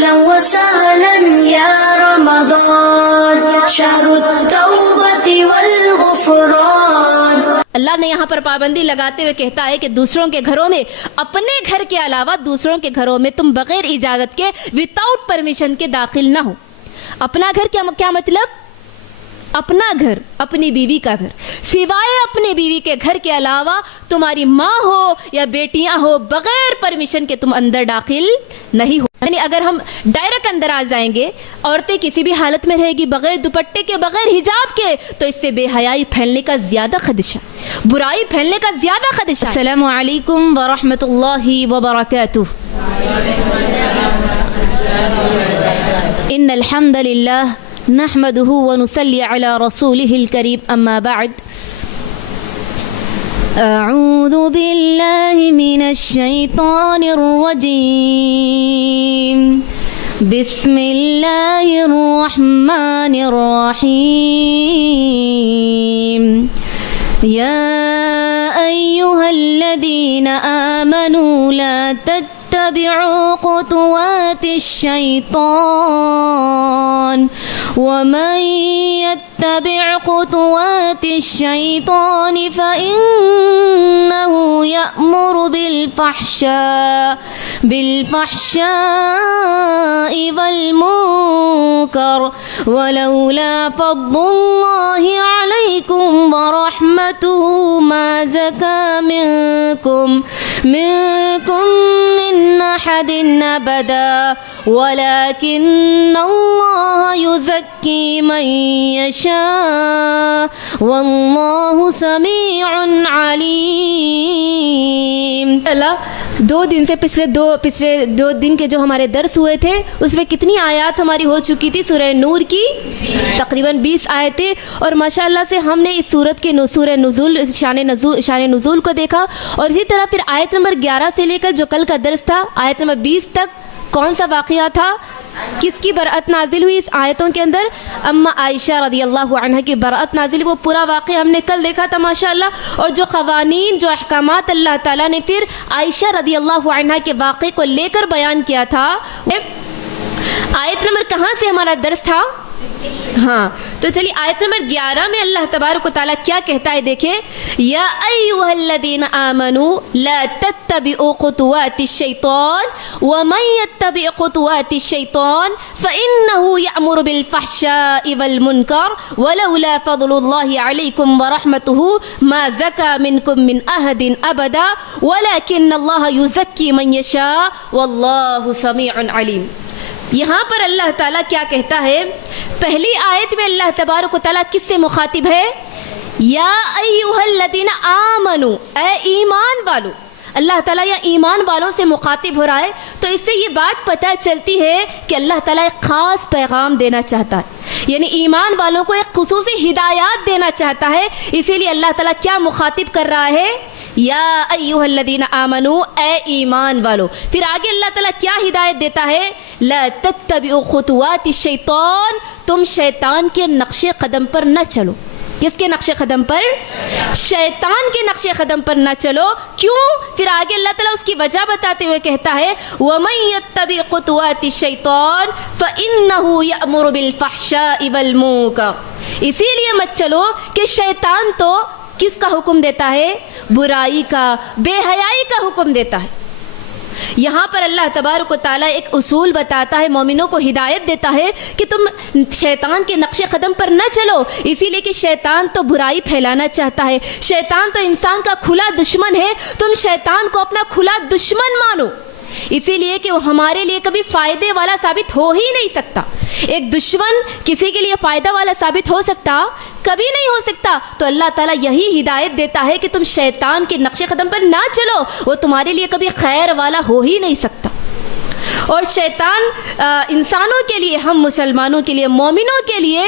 أهلا وسهلا يا رمضان شهر التوبة والغفران. اللہ نے یہاں پر پابندی لگاتے ہوئے کہتا ہے کہ دوسروں کے گھروں میں اپنے گھر کے علاوہ دوسروں کے گھروں میں تم بغیر اجازت کے وداؤٹ پرمیشن کے داخل نہ ہو. اپنا گھر کیا مطلب؟ اپنا گھر، اپنی بیوی کا گھر، سوائے اپنی بیوی کے گھر کے علاوہ تمہاری ماں ہو یا بیٹیاں ہو، بغیر پرمیشن کے تم اندر داخل نہیں ہو. یعنی اگر ہم ڈائریکٹ اندر آ جائیں گے، عورتیں کسی بھی حالت میں رہے گی بغیر دوپٹے کے، بغیر حجاب کے، تو اس سے بے حیائی پھیلنے کا زیادہ خدشہ، برائی پھیلنے کا زیادہ خدشہ. السلام علیکم ورحمۃ اللہ وبرکاتہ. ان الحمد للہ نحمده ونصلي على رسوله الكريم أما بعد أعوذ بالله من الشيطان الرجيم بسم الله الرحمن الرحيم يا أيها الذين آمنوا لا تتبعوا خطوات الشيطان ومن يتبع خطوات الشيطان فإنه يأمر بالفحشاء والمنكر ولولا فضل الله عليكم ورحمته ما زكى منكم من أحد أبدا ولكن الله يزكي من يشاء والله سميع عليم. اللہ پچھلے دو دن کے جو ہمارے درس ہوئے تھے اس میں کتنی آیات ہماری ہو چکی تھی؟ سورہ نور کی تقریباً 20 آیتیں، اور ماشاءاللہ سے ہم نے اس سورت کے سورہ نزول شان نزول کو دیکھا. اور اسی طرح پھر آیت نمبر 11 سے لے کر جو کل کا درس تھا آیت نمبر 20 تک کون سا واقعہ تھا؟ کس کی برأت نازل ہوئی اس آیتوں کے اندر؟ اما عائشہ رضی اللہ عنہ کی برأت نازل. وہ پورا واقعہ ہم نے کل دیکھا تھا ماشاءاللہ. اور جو قوانین، جو احکامات اللہ تعالیٰ نے پھر عائشہ رضی اللہ عنہ کے واقعے کو لے کر بیان کیا تھا. آیت نمبر کہاں سے ہمارا درس تھا؟ ہاں تو چلیے آیت نمبر 11 میں اللہ تبارک و تعالیٰ کیا کہتا ہے دیکھیں. یا ایھا الذین آمنوا لا تتبعوا خطوات الشیطان ومن یتبع خطوات الشیطان فإنه یأمر بالفحشاء والمنکر ولولا فضل اللہ علیکم ورحمته ما زکى منکم من احد ابدا ولکن اللہ یزکی من یشاء واللہ سمیع علیم. یہاں پر اللہ تعالیٰ کیا کہتا ہے؟ پہلی آیت میں اللہ تبارک و تعالیٰ کس سے مخاطب ہے؟ یا ایھا الذین آمنوا، اے ایمان والو. اللہ تعالیٰ یا ایمان والوں سے مخاطب ہو رہا ہے. تو اس سے یہ بات پتہ چلتی ہے کہ اللہ تعالیٰ ایک خاص پیغام دینا چاہتا ہے، یعنی ایمان والوں کو ایک خصوصی ہدایات دینا چاہتا ہے. اسی لیے اللہ تعالیٰ کیا مخاطب کر رہا ہے؟ یا ایھا الذین آمنوا، اے ایمان والو. پھر آگے اللہ تعالیٰ کیا ہدایت دیتا ہے؟ لا تتبعوا خطوات الشیطان، تم شیطان کے نقش قدم پر نہ چلو. کس کے نقش قدم پر؟ شیطان کے نقش قدم پر نہ چلو. کیوں؟ پھر آگے اللہ تعالیٰ اس کی وجہ بتاتے ہوئے کہتا ہے وَمَن يَتَّبِعْ خُطُوَاتِ الشَّيْطَانِ فَإِنَّهُ يَأْمُرُ بِالْفَحْشَاءِ وَالْمُنكَرِ. اسی لیے مت چلو کہ شیطان تو کس کا حکم دیتا ہے؟ برائی کا، بے حیائی کا حکم دیتا ہے. یہاں پر اللہ تبارک و تعالیٰ ایک اصول بتاتا ہے، مومنوں کو ہدایت دیتا ہے کہ تم شیطان کے نقش قدم پر نہ چلو. اسی لیے کہ شیطان تو برائی پھیلانا چاہتا ہے، شیطان تو انسان کا کھلا دشمن ہے. تم شیطان کو اپنا کھلا دشمن مانو، اسی لیے کہ وہ ہمارے لیے کبھی فائدے والا ثابت ہو ہی نہیں سکتا. ایک دشمن کسی کے لیے فائدہ والا ثابت ہو سکتا؟ کبھی نہیں ہو سکتا. تو اللہ تعالیٰ یہی ہدایت دیتا ہے کہ تم شیطان کے نقش قدم پر نہ چلو، وہ تمہارے لیے کبھی خیر والا ہو ہی نہیں سکتا. اور شیطان انسانوں کے لیے، ہم مسلمانوں کے لیے، مومنوں کے لیے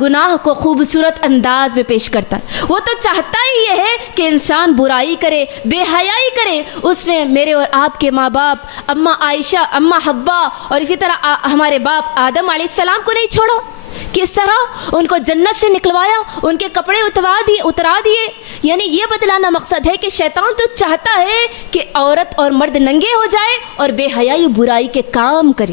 گناہ کو خوبصورت انداز میں پیش کرتا ہے. وہ تو چاہتا ہی یہ ہے کہ انسان برائی کرے، بے حیائی کرے. اس نے میرے اور آپ کے ماں باپ اماں عائشہ، اماں حوا اور اسی طرح ہمارے باپ آدم علیہ السلام کو نہیں چھوڑا. کس طرح ان کو جنت سے نکلوایا، ان کے کپڑے اترا دیے. یعنی یہ بتلانا مقصد ہے کہ شیطان تو چاہتا ہے کہ عورت اور مرد ننگے ہو جائے اور بے حیائی برائی کے کام کرے.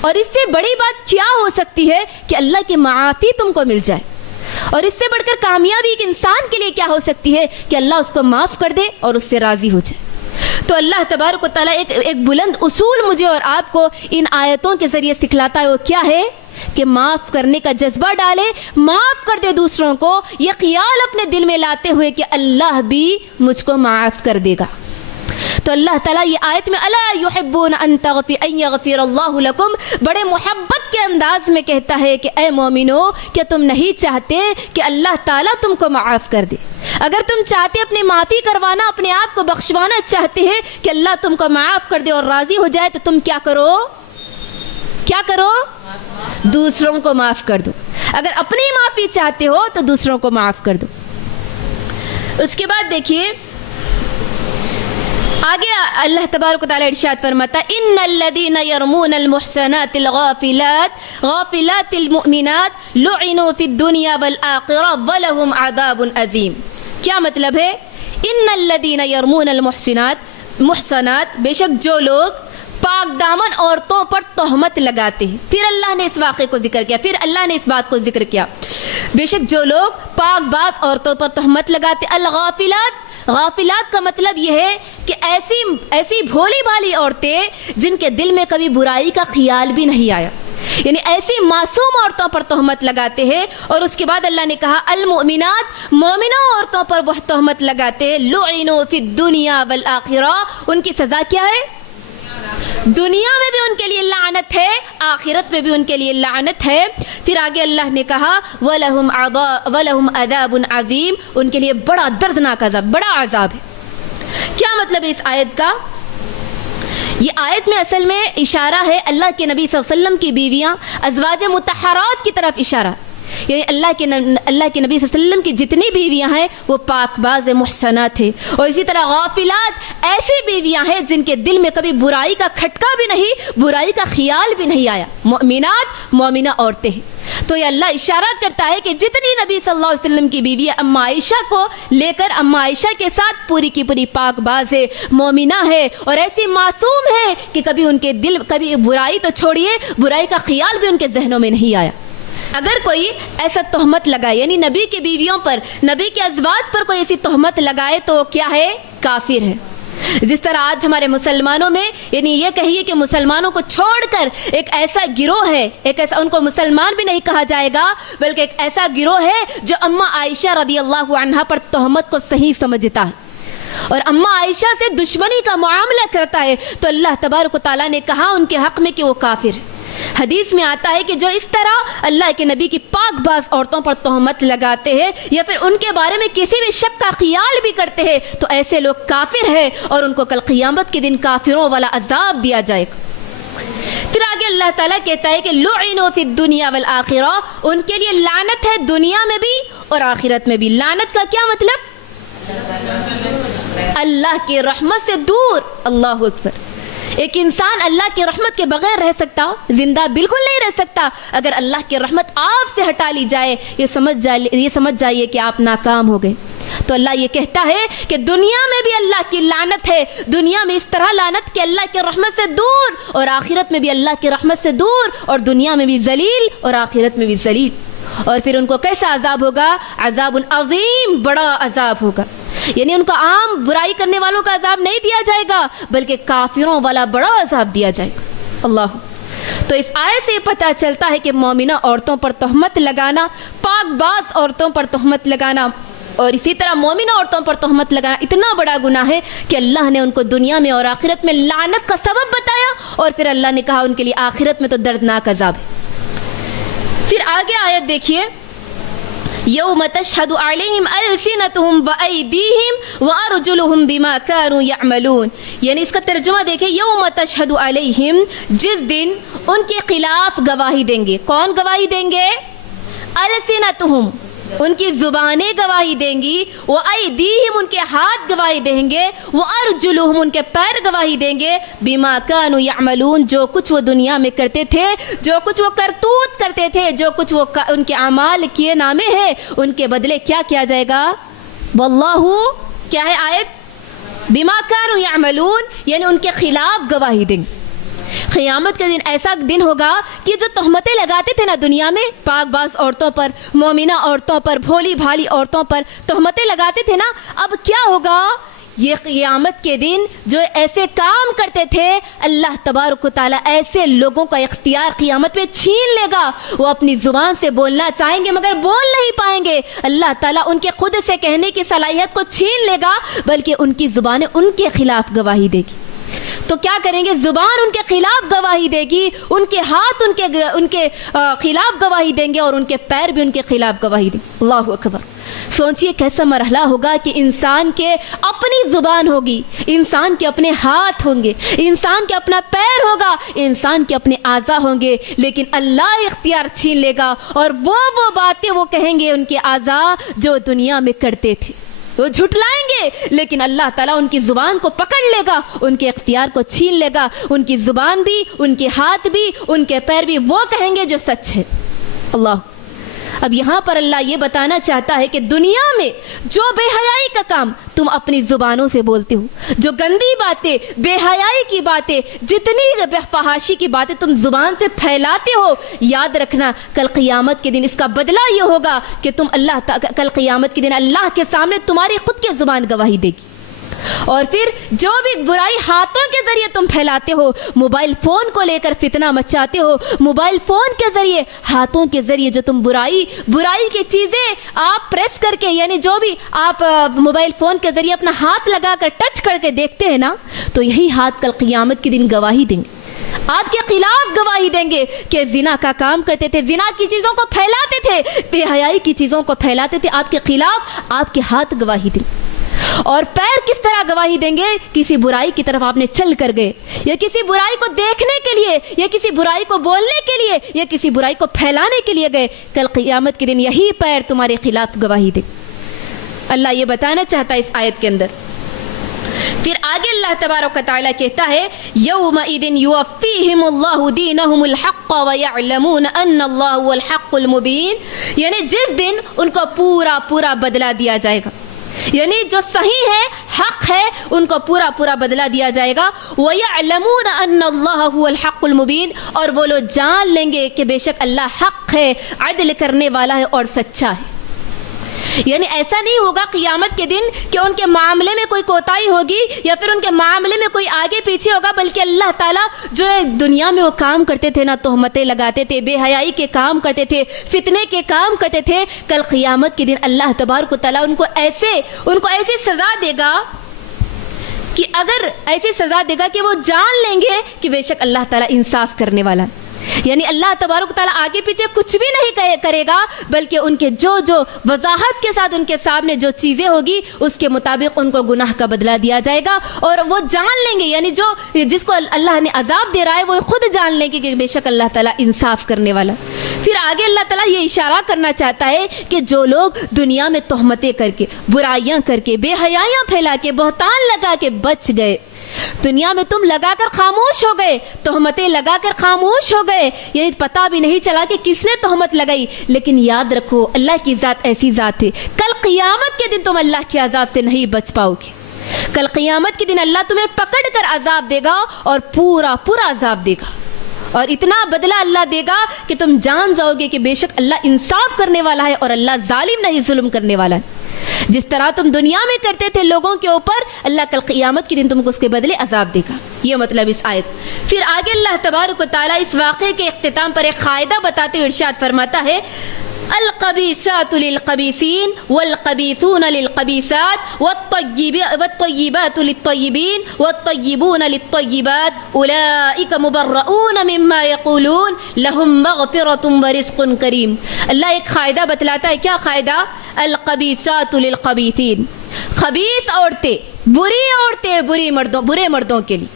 اور اس سے بڑی بات کیا ہو سکتی ہے کہ اللہ کی معافی تم کو مل جائے. اور اس سے بڑھ کر کامیابی ایک انسان کے لیے کیا ہو سکتی ہے کہ اللہ اس کو معاف کر دے اور اس سے راضی ہو جائے. تو اللہ تبارک و تعالیٰ ایک بلند اصول مجھے اور آپ کو ان آیتوں کے ذریعے سکھلاتا ہے. وہ کیا ہے کہ معاف کرنے کا جذبہ ڈالے, معاف کر دے دوسروں کو, یہ خیال اپنے دل میں لاتے ہوئے کہ اللہ بھی مجھ کو معاف کر دے گا. تو اللہ تعالیٰ یہ آیت میں الا یحبون ان یغفر اللہ لکم بڑے محبت کے انداز میں کہتا ہے کہ اے مومنو, کیا تم نہیں چاہتے کہ اللہ تعالیٰ تم کو معاف کر دے؟ اگر تم چاہتے اپنی معافی کروانا, اپنے آپ کو بخشوانا چاہتے ہیں کہ اللہ تم کو معاف کر دے اور راضی ہو جائے, تو تم کیا کرو؟ کیا کرو؟ دوسروں کو معاف کر دو. اگر اپنی معافی چاہتے ہو تو دوسروں کو معاف کر دو. اس کے بعد دیکھیے آگے اللہ تبارک و تعالی ارشاد فرماتا ہے ان الذين يرمون المحصنات الغافلات المؤمنات لعنوا في الدنيا والآخرة ولهم عذاب عظیم. کیا مطلب ہے؟ ان الذين يرمون المحصنات بے شک جو لوگ پاک دامن عورتوں پر تہمت لگاتے ہیں. پھر اللہ نے اس واقعے کو ذکر کیا, پھر اللہ نے اس بات کو ذکر کیا. بے شک جو لوگ پاک باز عورتوں پر تہمت لگاتے, الغافلات, غافلات کا مطلب یہ ہے کہ ایسی بھولی بھالی عورتیں جن کے دل میں کبھی برائی کا خیال بھی نہیں آیا, یعنی ایسی معصوم عورتوں پر تہمت لگاتے ہیں. اور اس کے بعد اللہ نے کہا المؤمنات, مومنوں عورتوں پر وہ تہمت لگاتے ہیں, لعنوا فی الدنیا والآخرہ, ان کی سزا کیا ہے؟ دنیا میں بھی ان کے لیے لعنت ہے, آخرت میں بھی ان کے لیے لعنت ہے. پھر آگے اللہ نے کہا وَلَهُمْ عَذَابٌ عَظِيمٌ, ان کے لیے بڑا دردناک عذاب, بڑا عذاب ہے. کیا مطلب ہے اس آیت کا؟ یہ آیت میں اصل میں اشارہ ہے اللہ کے نبی صلی اللہ علیہ وسلم کی بیویاں ازواج مطہرات کی طرف اشارہ, یعنی اللہ کے نبی صلی اللہ علیہ وسلم کی جتنی بیویاں ہیں وہ پاک باز محسنات ہیں. اور اسی طرح غافلات ایسی بیویاں ہیں جن کے دل میں کبھی برائی کا کھٹکا بھی نہیں, برائی کا خیال بھی نہیں آیا. مؤمنات, مومنہ عورتیں ہیں. تو یہ اللہ اشارہ کرتا ہے کہ جتنی نبی صلی اللہ علیہ وسلم کی بیویاں اما عائشہ کو لے کر اما عائشہ کے ساتھ پوری کی پوری پاک باز ہے, مومنہ ہے اور ایسی معصوم ہے کہ کبھی ان کے دل, کبھی برائی تو چھوڑیے, برائی کا خیال بھی ان کے ذہنوں میں نہیں آیا. اگر کوئی ایسا تہمت لگائے, یعنی نبی کی بیویوں پر, نبی کے ازواج پر کوئی ایسی تہمت لگائے تو وہ کیا ہے؟ کافر ہے. جس طرح آج ہمارے مسلمانوں میں, یعنی یہ کہیے کہ مسلمانوں کو چھوڑ کر ایک ایسا گروہ ہے, ایک ایسا, ان کو مسلمان بھی نہیں کہا جائے گا بلکہ ایک ایسا گروہ ہے جو اما عائشہ رضی اللہ عنہا پر تہمت کو صحیح سمجھتا ہے اور اما عائشہ سے دشمنی کا معاملہ کرتا ہے. تو اللہ تبارک و تعالیٰ نے کہا ان کے حق میں کہ وہ کافر ہے. حدیث میں آتا ہے کہ جو اس طرح اللہ کے نبی کی پاک باز عورتوں پر تہمت لگاتے ہیں یا پھر ان کے بارے میں کسی بھی شک کا خیال بھی کرتے ہیں تو ایسے لوگ کافر ہیں اور ان کو کل قیامت کے دن کافروں والا عذاب دیا جائے گا. پھر آگے اللہ تعالیٰ کہتا ہے کہ لعنوا فی الدنیا والآخرہ, ان کے لیے لعنت ہے دنیا میں بھی اور آخرت میں بھی. لعنت کا کیا مطلب؟ اللہ کی رحمت سے دور. اللہ اکبر. ایک انسان اللہ کی رحمت کے بغیر رہ سکتا؟ زندہ بالکل نہیں رہ سکتا. اگر اللہ کی رحمت آپ سے ہٹا لی جائے, یہ سمجھ جائیے کہ آپ ناکام ہو گئے. تو اللہ یہ کہتا ہے کہ دنیا میں بھی اللہ کی لعنت ہے, دنیا میں اس طرح لعنت کہ اللہ کی رحمت سے دور, اور آخرت میں بھی اللہ کی رحمت سے دور, اور دنیا میں بھی ذلیل اور آخرت میں بھی ذلیل. اور پھر ان کو کیسا عذاب ہوگا؟ عذاب عظیم, بڑا عذاب ہوگا. یعنی ان کو عام برائی کرنے والوں کا عذاب نہیں دیا جائے گا بلکہ کافروں والا بڑا عذاب دیا جائے گا. اللہ. تو اس آیت سے پتہ چلتا ہے کہ مومنہ عورتوں پر تہمت لگانا, پاک باز عورتوں پر تہمت لگانا اور اسی طرح مومنہ عورتوں پر تہمت لگانا اتنا بڑا گناہ ہے کہ اللہ نے ان کو دنیا میں اور آخرت میں لعنت کا سبب بتایا, اور پھر اللہ نے کہا ان کے لیے آخرت میں تو دردناک عذاب ہے. پھر آگے آیت دیکھیے, یوم تشہد علیہم السنتہم وایدیہم وارجلہم بما کانوا یعملون. یعنی اس کا ترجمہ دیکھیں, یوم تشہد علیہم, جس دن ان کے خلاف گواہی دیں گے. کون گواہی دیں گے؟ السنتہم, ان کی زبانیں گواہی دیں گی, وایدیہم, ان کے ہاتھ گواہی دیں گے, وارجلہم, ان کے پیر گواہی دیں گے, بما کانوا یعملون, جو کچھ وہ دنیا میں کرتے تھے, جو کچھ وہ کرتوت کرتے تھے, جو کچھ وہ ان کے اعمال کیے نامے ہیں, ان کے بدلے کیا کیا جائے گا؟ واللہ, کیا ہے آیت؟ بما کانوا یعملون, یعنی ان کے خلاف گواہی دیں گے. قیامت کے دن ایسا دن ہوگا کہ جو تہمتیں لگاتے تھے نا دنیا میں پاک باز عورتوں پر، مومنہ عورتوں پر، بھولی بھالی عورتوں پر تہمتیں لگاتے تھے نا، اب کیا ہوگا؟ یہ قیامت کے دن جو ایسے کام کرتے تھے اللہ تبارک و تعالیٰ ایسے لوگوں کا اختیار قیامت میں چھین لے گا. وہ اپنی زبان سے بولنا چاہیں گے مگر بول نہیں پائیں گے. اللہ تعالیٰ ان کے خود سے کہنے کی صلاحیت کو چھین لے گا، بلکہ ان کی زبانیں ان کے خلاف گواہی دے گی. تو کیا کریں گے؟ زبان ان کے خلاف گواہی دے گی، ان کے ہاتھ ان کے خلاف گواہی دیں گے، اور ان کے پیر بھی ان کے خلاف گواہی دیں گے. اللہ اکبر. سوچئے کیسا مرحلہ ہوگا کہ انسان کے اپنی زبان ہوگی، انسان کے اپنے ہاتھ ہوں گے، انسان کے اپنا پیر ہوگا، انسان کے اپنے اعضاء ہوں گے، لیکن اللہ اختیار چھین لے گا اور وہ باتیں وہ کہیں گے ان کے اعضاء جو دنیا میں کرتے تھے وہ جھٹلائیں گے، لیکن اللہ تعالیٰ ان کی زبان کو پکڑ لے گا، ان کے اختیار کو چھین لے گا. ان کی زبان بھی، ان کے ہاتھ بھی، ان کے پیر بھی وہ کہیں گے جو سچ ہے. اللہ. اب یہاں پر اللہ یہ بتانا چاہتا ہے کہ دنیا میں جو بے حیائی کا کام تم اپنی زبانوں سے بولتے ہو، جو گندی باتیں، بے حیائی کی باتیں، جتنی فحاشی کی باتیں تم زبان سے پھیلاتے ہو، یاد رکھنا کل قیامت کے دن اس کا بدلہ یہ ہوگا کہ تم کل قیامت کے دن اللہ کے سامنے تمہاری خود کی زبان گواہی دے گی. اور پھر جو بھی برائی ہاتھوں کے ذریعے تم پھیلاتے ہو، موبائل فون کو لے کر فتنہ مچاتے ہو، موبائل فون کے ذریعے، ہاتھوں کے ذریعے جو تم برائی کی چیزیں آپ پریس کر کے، یعنی جو بھی آپ موبائل فون کے ذریعے اپنا ہاتھ لگا کر ٹچ کر کے دیکھتے ہیں نا، تو یہی ہاتھ کل قیامت کے دن گواہی دیں گے، آپ کے خلاف گواہی دیں گے کہ زنا کا کام کرتے تھے، زنا کی چیزوں کو پھیلاتے تھے، بے حیائی کی چیزوں کو پھیلاتے تھے، آپ کے خلاف آپ کے ہاتھ گواہی دیں گے. اور پیر کس طرح گواہی دیں گے؟ کسی برائی کی طرف آپ نے چل کر گئے، یا کسی برائی کو دیکھنے کے لیے، یا کسی برائی کو بولنے کے لیے، یا کسی برائی کو پھیلانے کے لیے گئے، کل قیامت کے دن یہی پیر تمہارے خلاف گواہی دے. اللہ یہ بتانا چاہتا ہے اس آیت کے اندر. پھر آگے اللہ تبارک و تعالیٰ کہتا ہے یومئذ یوفیہم اللہ دینہم الحق ویعلمون ان اللہ هو الحق المبین، یعنی جس دن ان کو پورا بدلہ دیا جائے گا، یعنی جو صحیح ہے، حق ہے، ان کو پورا بدلہ دیا جائے گا. وَيَعْلَمُونَ أَنَّ اللَّهَ هُوَ الْحَقُّ الْمُبِينَ، اور وہ لوگ جان لیں گے کہ بے شک اللہ حق ہے، عدل کرنے والا ہے اور سچا ہے. یعنی ایسا نہیں ہوگا قیامت کے دن کہ ان کے معاملے میں کوئی کوتاہی ہوگی یا پھر ان کے معاملے میں کوئی آگے پیچھے ہوگا، بلکہ اللہ تعالیٰ جو دنیا میں وہ کام کرتے تھے نا، تہمتیں لگاتے تھے، بے حیائی کے کام کرتے تھے، فتنے کے کام کرتے تھے، کل قیامت کے دن اللہ تبارک و تعالیٰ ان کو ایسی سزا دے گا کہ وہ جان لیں گے کہ بے شک اللہ تعالیٰ انصاف کرنے والا ہے. یعنی اللہ تبارک و تعالیٰ آگے پیچھے کچھ بھی نہیں کرے گا، بلکہ ان کے جو وضاحت کے ساتھ ان کے سامنے جو چیزیں ہوگی اس کے مطابق ان کو گناہ کا بدلہ دیا جائے گا، اور وہ جان لیں گے، یعنی جس کو اللہ نے عذاب دے رہا ہے وہ خود جان لیں گے کہ بے شک اللہ تعالیٰ انصاف کرنے والا. پھر آگے اللہ تعالیٰ یہ اشارہ کرنا چاہتا ہے کہ جو لوگ دنیا میں تہمتیں کر کے، برائیاں کر کے، بے حیائیاں پھیلا کے، بہتان لگا کے بچ گئے، دنیا میں تم لگا کر خاموش ہو گئے، تہمتیں لگا کر خاموش ہو گئے، یہ پتہ بھی نہیں چلا کہ کس نے تہمت لگائی، لیکن یاد رکھو اللہ کی ذات ایسی ذات ہے، کل قیامت کے دن تم اللہ کے عذاب سے نہیں بچ پاؤ گے. کل قیامت کے دن اللہ تمہیں پکڑ کر عذاب دے گا، اور پورا عذاب دے گا، اور اتنا بدلہ اللہ دے گا کہ تم جان جاؤ گے کہ بے شک اللہ انصاف کرنے والا ہے اور اللہ ظالم نہیں، ظلم کرنے والا ہے. جس طرح تم دنیا میں کرتے تھے لوگوں کے اوپر، اللہ کل قیامت کے دن تم کو اس کے بدلے عذاب دے گا. یہ مطلب اس آیت. پھر آگے اللہ تبارک و تعالیٰ اس واقعے کے اختتام پر ایک قاعدہ بتاتے ہوئے ارشاد فرماتا ہے القبیثات للقبیثین والقبیثون للقبیثات والطیبات للطیبین والطیبون للطیبات اولئک مبرؤون مما یقولون لهم مغفرۃ ورزق کریم. اللہ ایک قاعدہ بتلاتا ہے. کیا قاعدہ؟ القبیثات للقبیثین، خبیث عورتیں، برے مردوں کے لیے.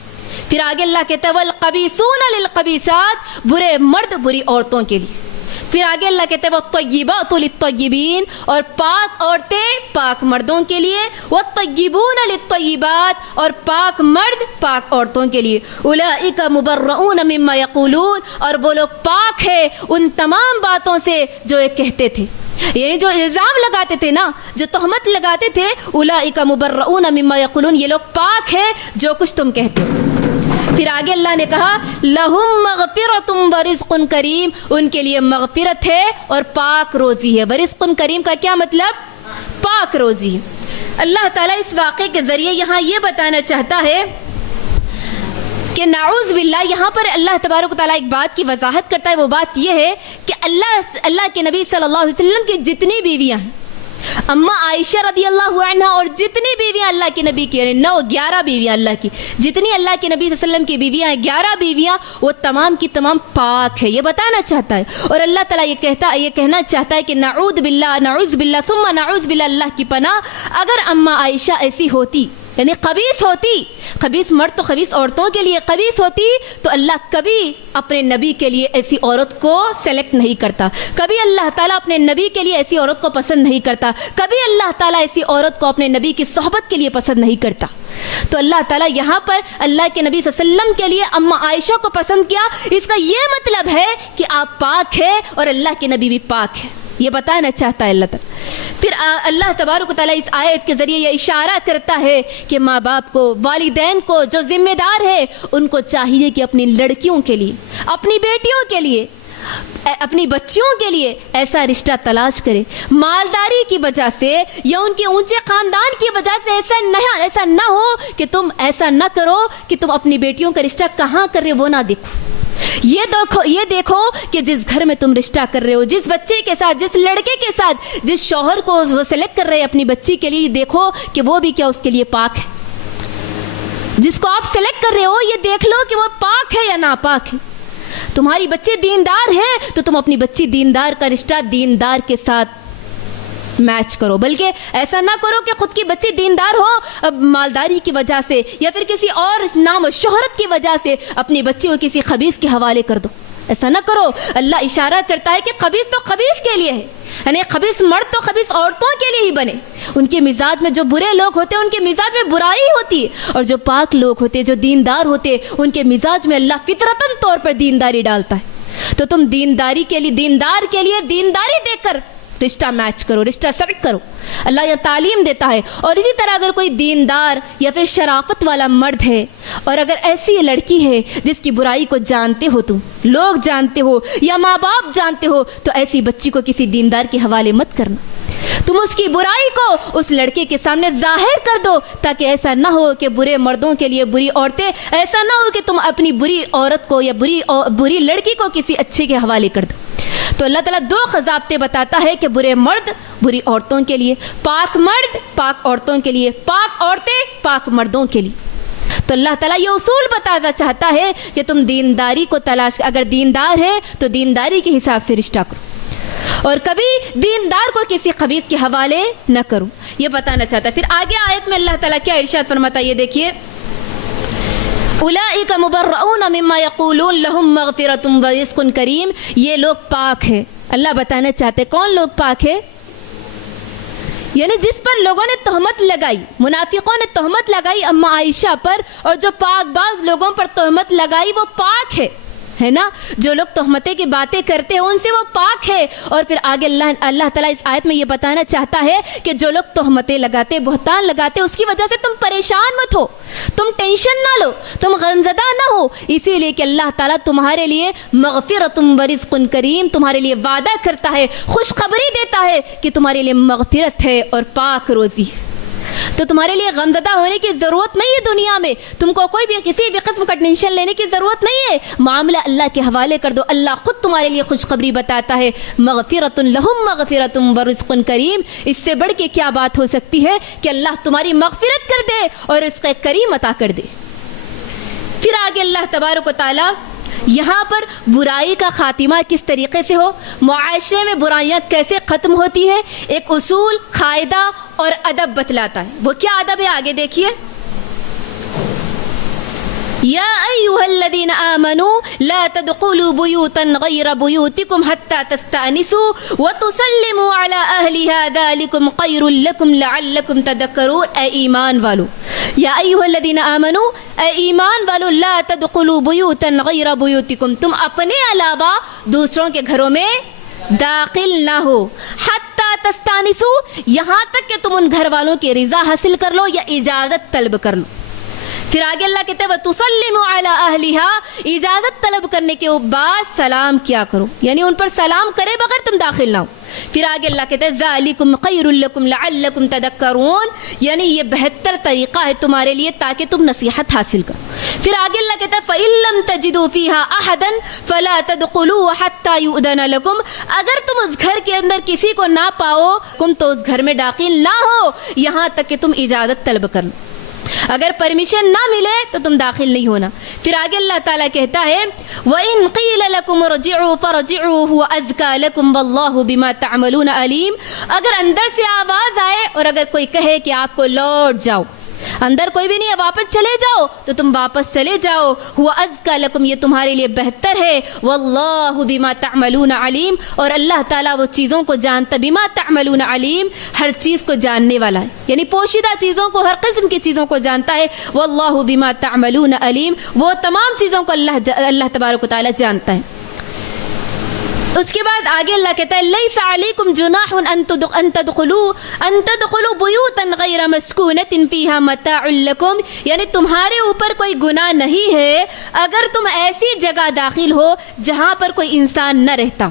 پھر آگے اللہ کہتا ہے والقبیثون للقبیثات، برے مرد بری عورتوں کے لیے. پھر آگے اللہ کہتے ہیں والطیبات للطیبین، اور پاک عورتیں پاک مردوں کے لیے، والطیبون للطیبات، اور پاک مرد پاک عورتوں کے لیے. اولئک مبرؤون مما یقولون، اور وہ لوگ پاک ہے ان تمام باتوں سے جو یہ کہتے تھے، یہ جو الزام لگاتے تھے نا، جو تہمت لگاتے تھے، اولئک مبرؤون مما یقولون، یہ لوگ پاک ہے جو کچھ تم کہتے ہو. پھر آگے اللہ نے کہا لہم مغفرۃ ورزق کریم، ان کے لیے مغفرت ہے اور پاک روزی ہے. ورزق کریم کا کیا مطلب؟ پاک روزی ہے. اللہ تعالیٰ اس واقعے کے ذریعے یہاں یہ بتانا چاہتا ہے کہ نعوذ باللہ، یہاں پر اللہ تبارک و تعالیٰ ایک بات کی وضاحت کرتا ہے. وہ بات یہ ہے کہ اللہ کے نبی صلی اللہ علیہ وسلم کی جتنی بیویاں ہیں، اما عائشہ رضی اللہ عنہا اور جتنی بیویاں اللہ کے نبی کی، 11 بیویاں اللہ کی، جتنی اللہ کے نبی صلی اللہ علیہ وسلم کی بیویاں ہیں 11 بیویاں، وہ تمام کی تمام پاک ہے. یہ بتانا چاہتا ہے. اور اللہ تعالیٰ یہ کہنا چاہتا ہے کہ نعوذ باللہ ثم نعوذ باللہ، اللہ کی پناہ، اگر اما عائشہ ایسی ہوتی، یعنی خبیث ہوتی، خبیث مرد تو خبیث عورتوں کے لیے خبیث ہوتی، تو اللہ کبھی اپنے نبی کے لیے ایسی عورت کو سلیکٹ نہیں کرتا. کبھی اللہ تعالیٰ اپنے نبی کے لیے ایسی عورت کو پسند نہیں کرتا. کبھی اللہ تعالیٰ ایسی عورت کو اپنے نبی کی صحبت کے لیے پسند نہیں کرتا. تو اللہ تعالیٰ یہاں پر اللہ کے نبی صلی اللہ علیہ وسلم کے لیے اما عائشہ کو پسند کیا. اس کا یہ مطلب ہے کہ آپ پاک ہیں اور اللہ کے نبی بھی پاک ہے. یہ بتانا چاہتا ہے اللہ تعالیٰ. پھر اللہ تبارک و تعالیٰ اس آیت کے ذریعے یہ اشارہ کرتا ہے کہ ماں باپ کو، والدین کو، جو ذمہ دار ہے، ان کو چاہیے کہ اپنی لڑکیوں کے لیے، اپنی بیٹیوں کے لیے، اپنی بچیوں کے لیے ایسا رشتہ تلاش کرے. مالداری کی وجہ سے یا ان کے اونچے خاندان کی وجہ سے ایسا نہ ہو کہ تم ایسا نہ کرو کہ تم اپنی بیٹیوں کا رشتہ کہاں کر رہے وہ نہ دیکھو. یہ دیکھو کہ جس گھر میں تم رشتہ کر رہے ہو، جس بچے کے ساتھ، جس لڑکے کے ساتھ، جس شوہر کو وہ سلیکٹ کر رہے ہیں اپنی بچی کے لیے، دیکھو کہ وہ بھی کیا اس کے لیے پاک ہے. جس کو آپ سلیکٹ کر رہے ہو یہ دیکھ لو کہ وہ پاک ہے یا ناپاک ہے. تمہاری بچے دیندار ہیں تو تم اپنی بچی دیندار کا رشتہ دیندار کے ساتھ میچ کرو. بلکہ ایسا نہ کرو کہ خود کی بچی دیندار ہو، مالداری کی وجہ سے یا پھر کسی اور نام و شہرت کی وجہ سے اپنی بچی کو کسی خبیث کے حوالے کر دو. ایسا نہ کرو. اللہ اشارہ کرتا ہے کہ خبیث تو خبیث کے لیے ہے، یعنی خبیث مرد تو خبیث عورتوں کے لیے ہی بنے. ان کے مزاج میں جو برے لوگ ہوتے ہیں ان کے مزاج میں برائی ہوتی ہے، اور جو پاک لوگ ہوتے ہیں، جو دیندار ہوتے ہیں، ان کے مزاج میں اللہ فطرتاً طور پر دینداری ڈالتا ہے. تو تم دیندار کے لیے دینداری دیکھ کر رشتہ میچ کرو، رشتہ سلیکٹ کرو. اللہ یہ تعلیم دیتا ہے. اور اسی طرح اگر کوئی دیندار یا پھر شرافت والا مرد ہے اور اگر ایسی لڑکی ہے جس کی برائی کو جانتے ہو، تم لوگ جانتے ہو یا ماں باپ جانتے ہو، تو ایسی بچی کو کسی دیندار کے حوالے مت کرنا. تم اس کی برائی کو اس لڑکے کے سامنے ظاہر کر دو، تاکہ ایسا نہ ہو کہ برے مردوں کے لیے بری عورتیں، ایسا نہ ہو کہ تم اپنی بری عورت کو یا بری لڑکی کو کسی اچھے کے حوالے کر دو. تو اللہ تعالیٰ 2 ضابطے بتاتا ہے کہ برے مرد بری عورتوں کے لیے، پاک مرد پاک عورتوں کے لیے، پاک عورتیں پاک مردوں کے لیے. تو اللہ تعالیٰ یہ اصول بتانا چاہتا ہے کہ تم دینداری کو تلاش، اگر دیندار ہے تو دینداری کے حساب سے رشتہ کرو، اور کبھی دیندار کو کسی خبیث کے حوالے نہ کرو. یہ بتانا چاہتا ہے. پھر آگے آیت میں اللہ تعالیٰ کیا ارشاد فرماتا ہے یہ دیکھیے، اولئک مبرؤون مما یقولون لہم مغفرۃ ورزق کریم. یہ لوگ پاک ہیں. اللہ بتانا چاہتے کون لوگ پاک ہے؟ یعنی جس پر لوگوں نے تہمت لگائی، منافقوں نے تہمت لگائی اما عائشہ پر، اور جو پاک باز لوگوں پر تہمت لگائی وہ پاک ہے نا. جو لوگ تہمتیں کی باتیں کرتے ہیں ان سے وہ پاک ہے. اور پھر آگے اللہ تعالیٰ اس آیت میں یہ بتانا چاہتا ہے کہ جو لوگ تہمتیں لگاتے، بہتان لگاتے، اس کی وجہ سے تم پریشان مت ہو، تم ٹینشن نہ لو، تم غمزدہ نہ ہو. اسی لیے کہ اللہ تعالیٰ تمہارے لیے مغفرۃ ورزق کریم، تمہارے لیے وعدہ کرتا ہے، خوشخبری دیتا ہے کہ تمہارے لیے مغفرت ہے اور پاک روزی ہے. تو تمہارے لیے غمزدہ ہونے کی ضرورت نہیں ہے. دنیا میں تم کو کوئی بھی کسی بھی قسم کا ٹینشن لینے کی ضرورت نہیں ہے. معاملہ اللہ کے حوالے کر دو. اللہ خود تمہارے لیے خوشخبری بتاتا ہے، مغفرۃ لہم مغفرۃ ورزق کریم. اس سے بڑھ کے کیا بات ہو سکتی ہے کہ اللہ تمہاری مغفرت کر دے اور رزق کریم عطا کر دے. پھر آگے اللہ تبارک و تعالیٰ یہاں پر برائی کا خاتمہ کس طریقے سے ہو، معاشرے میں برائیاں کیسے ختم ہوتی ہے، ایک اصول، قاعدہ اور ادب بتلاتا ہے. وہ کیا ادب ہے آگے دیکھیے، یا ایھا الذین آمنوا لا تدخلوا بیوتا غیر بیوتکم حتی تستأنسوا وتسلموا علی اہلها ذلکم خیر لکم لعلکم تذکرون. اے ایمان والو، یا ایھا الذین آمنوا، اے ایمان والو، لا تدخلوا بیوتا غیر بیوتکم، تم اپنے علاوہ دوسروں کے گھروں میں داخل نہ ہو، حتی تستأنسوا، یہاں تک کہ تم ان گھر والوں کی رضا حاصل کر لو یا اجازت طلب کر لو. پھر آگے اللہ کہتے ہیں وَتُسَلِّمُ عَلَىٰ أَهْلِهَا, اجازت طلب کرنے کے بعد سلام کیا کرو, یعنی ان پر سلام کرے بغیر تم داخل نہ ہو. پھر آگے اللہ کہتے ہیں ذَلِكُمْ خَيْرٌ لَكُمْ لَعَلَّكُمْ تَذَكَّرُونَ, یعنی یہ بہتر طریقہ ہے تمہارے لیے تاکہ تم نصیحت حاصل کرو. پھر آگے اللہ کہتا ہے فَإِن لَّمْ تَجِدُوا فِيهَا أَحَدًا فَلَا تَدْخُلُوا حَتَّى يُؤْذَنَ لَكُمْ, اگر تم اس گھر کے اندر کسی کو نہ پاؤ تم تو اس گھر میں داخل نہ ہو یہاں تک کہ تم اجازت طلب کر لو. اگر پرمیشن نہ ملے تو تم داخل نہیں ہونا. پھر آگے اللہ تعالیٰ کہتا ہے وَإِن قِيلَ لَكُمْ ارْجِعُوا فَارْجِعُوا هُوَ أَزْكَىٰ لَكُمْ وَاللَّهُ بِمَا تَعْمَلُونَ عَلِيمٌ, اگر اندر سے آواز آئے اور اگر کوئی کہے کہ آپ کو لوٹ جاؤ, اندر کوئی بھی نہیں ہے, واپس چلے جاؤ, تو تم واپس چلے جاؤ. هُوَ أَزْكَىٰ لَكُمْ, یہ تمہارے لیے بہتر ہے. وَاللَّهُ بِمَا تَعْمَلُونَ عَلِيمٌ, اور اللہ تعالیٰ وہ چیزوں کو جانتا, بِمَا تَعْمَلُونَ عَلِيمٌ, ہر چیز کو جاننے والا ہے, یعنی پوشیدہ چیزوں کو, ہر قسم کی چیزوں کو جانتا ہے. وَاللَّهُ بِمَا تَعْمَلُونَ عَلِيمٌ, وہ تمام چیزوں کو اللہ تبارک و تعالیٰ جانتا ہے. اس کے بعد آگے اللہ کہتا ہے لیس علیکم جناح ان تدخلوا بیوتا غیر مسکونۃ فیہا متاع لکم, یعنی تمہارے اوپر کوئی گناہ نہیں ہے اگر تم ایسی جگہ داخل ہو جہاں پر کوئی انسان نہ رہتا,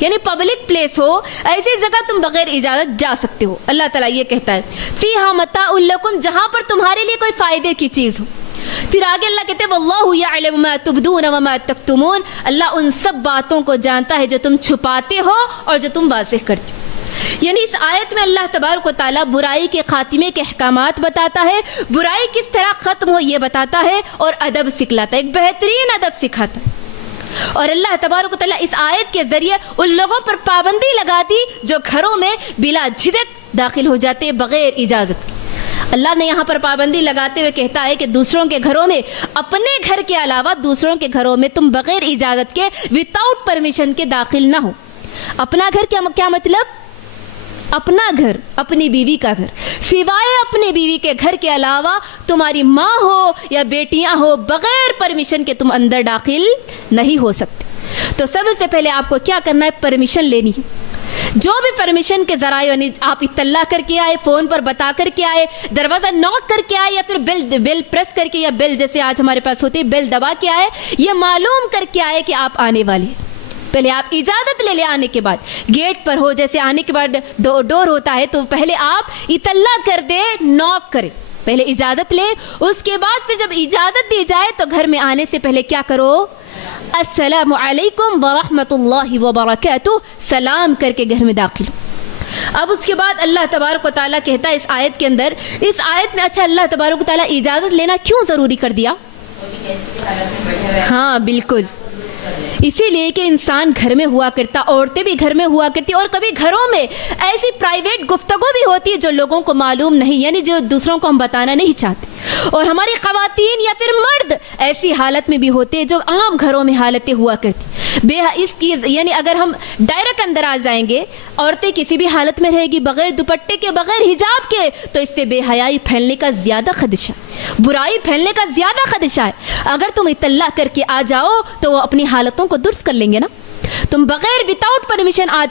یعنی پبلک پلیس ہو, ایسی جگہ تم بغیر اجازت جا سکتے ہو. اللہ تعالیٰ یہ کہتا ہے فیہا متاع لکم, جہاں پر تمہارے لیے کوئی فائدے کی چیز ہو. پھر آگے اللہ کہتے ہیں واللہ یعلم ما تبدون وما تکتمون, اللہ ان سب باتوں کو جانتا ہے جو تم چھپاتے ہو اور جو تم واضح کرتے ہو. یعنی اس آیت میں اللہ تبارک و تعالیٰ برائی کے خاتمے کے احکامات بتاتا ہے, برائی کس طرح ختم ہو یہ بتاتا ہے, اور ادب سکھلاتا ہے, ایک بہترین ادب سکھاتا ہے. اور اللہ تبارک و تعالیٰ اس آیت کے ذریعے ان لوگوں پر پابندی لگا دی جو گھروں میں بلا جھجک داخل ہو جاتے بغیر اجازت کے. اللہ نے یہاں پر پابندی لگاتے ہوئے کہتا ہے کہ دوسروں کے گھروں میں, اپنے گھر کے علاوہ دوسروں کے گھروں میں تم بغیر اجازت کے, وداؤٹ پرمیشن کے داخل نہ ہو. اپنا گھر کیا مطلب؟ اپنا گھر, اپنی بیوی کا گھر, سوائے اپنے بیوی کے گھر کے علاوہ تمہاری ماں ہو یا بیٹیاں ہو, بغیر پرمیشن کے تم اندر داخل نہیں ہو سکتے. تو سب سے پہلے آپ کو کیا کرنا ہے, پرمیشن لینی ہے. جو بھی پرمیشن کے ذرائع, یعنی آپ اطلاع کر کے آئے, فون پر بتا کر کے آئے, دروازہ نوک کر کے آئے, یا پھر بیل پریس کر کے, یا بیل جیسے آج ہمارے پاس ہوتی ہے بیل دبا کے آئے, یہ معلوم کر کے آئے کہ آپ آنے والے ہیں. پہلے آپ اجازت لے آنے کے بعد, گیٹ پر ہو جیسے آنے کے بعد ڈور ہوتا ہے, تو پہلے آپ اطلاع کر دے, نوک کرے, پہلے اجازت لے. اس کے بعد پھر جب اجازت دی جائے تو گھر میں آنے سے پہلے کیا کرو, السلام علیکم ورحمۃ اللہ وبرکاتہ, سلام کر کے گھر میں داخل ہو. اب اس کے بعد اللہ تبارک و تعالیٰ کہتا ہے اس آیت کے اندر, اس آیت میں اچھا اللہ تبارک و تعالیٰ اجازت لینا کیوں ضروری کر دیا؟ ہاں بالکل, اسی لیے کہ انسان گھر میں ہوا کرتا, عورتیں بھی گھر میں ہوا کرتی, اور کبھی گھروں میں ایسی پرائیویٹ گفتگو بھی ہوتی ہے جو لوگوں کو معلوم نہیں, یعنی جو دوسروں کو ہم بتانا نہیں چاہتے. اور ہماری خواتین یا پھر مرد ایسی حالت میں بھی ہوتے ہیں جو عام گھروں میں حالتیں ہوا کرتی. اس کی یعنی اگر ہم ڈائریکٹ اندر آ جائیں گے, عورتیں کسی بھی حالت میں رہے گی بغیر دوپٹے کے, بغیر حجاب کے, تو اس سے بے حیائی پھیلنے کا زیادہ خدشہ, برائی پھیلنے کا زیادہ خدشہ ہے. اگر تم اطلاع کر کے آ جاؤ تو وہ اپنی حالتوں کو درست کر لیں گے نا. تم بغیر وداؤٹ پرمیشن آ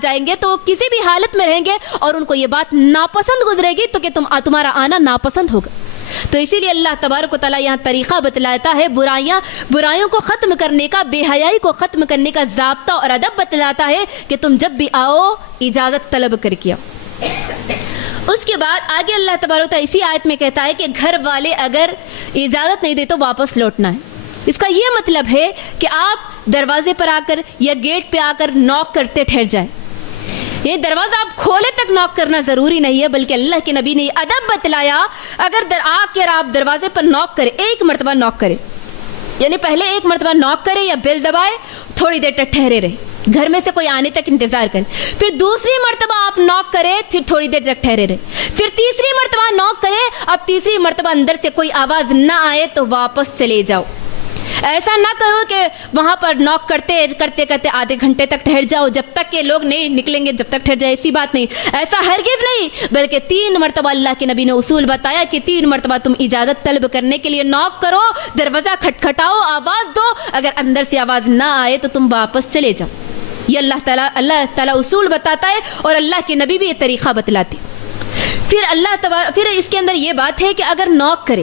جائیں گے تو کسی بھی حالت میں رہیں گے اور ان کو یہ بات ناپسند گزرے گی, تو کہ تمہارا آنا ناپسند ہوگا. تو اسی لیے اللہ تبارک و تعالیٰ یہاں طریقہ بتلاتا ہے برائیوں کو ختم کرنے کا, بے حیائی کو ختم کرنے کا ضابطہ اور ادب بتلاتا ہے کہ تم جب بھی آؤ اجازت طلب کر کے آؤ. اس کے بعد آگے اللہ تبارک و تعالیٰ اسی آیت میں کہتا ہے کہ گھر والے اگر اجازت نہیں دے تو واپس لوٹنا ہے. اس کا یہ مطلب ہے کہ آپ دروازے پر آ کر یا گیٹ پہ آ کر نوک کرتے ٹھہر جائیں. یہ دروازہ آپ کھولے تک نوک کرنا ضروری نہیں ہے, بلکہ اللہ کے نبی نے یہ ادب بتلایا, اگر آپ دروازے پر نوک کرے, ایک مرتبہ نوک کرے, یعنی پہلے ایک مرتبہ نوک کرے یا بیل دبائے, تھوڑی دیر تک ٹھہرے رہے, گھر میں سے کوئی آنے تک انتظار کرے, پھر دوسری مرتبہ آپ نوک کرے, پھر تھوڑی دیر تک ٹھہرے رہے, پھر تیسری مرتبہ نوک کرے, اب تیسری مرتبہ اندر سے کوئی آواز نہ آئے تو واپس چلے جاؤ. ایسا نہ کرو کہ وہاں پر نوک کرتے کرتے آدھے گھنٹے تک ٹھہر جاؤ, جب تک کہ لوگ نہیں نکلیں گے جب تک ٹھہر جائے, ایسی بات نہیں, ایسا ہرگز نہیں, بلکہ 3 مرتبہ اللہ کے نبی نے اصول بتایا کہ 3 مرتبہ تم اجازت طلب کرنے کے لیے نوک کرو, دروازہ کھٹکھٹاؤ, آواز دو, اگر اندر سے آواز نہ آئے تو تم واپس چلے جاؤ. یہ اللہ تعالیٰ اصول بتاتا ہے اور اللہ کے نبی بھی یہ طریقہ بتلاتے. پھر پھر اس کے اندر یہ بات ہے کہ اگر نوک کرے,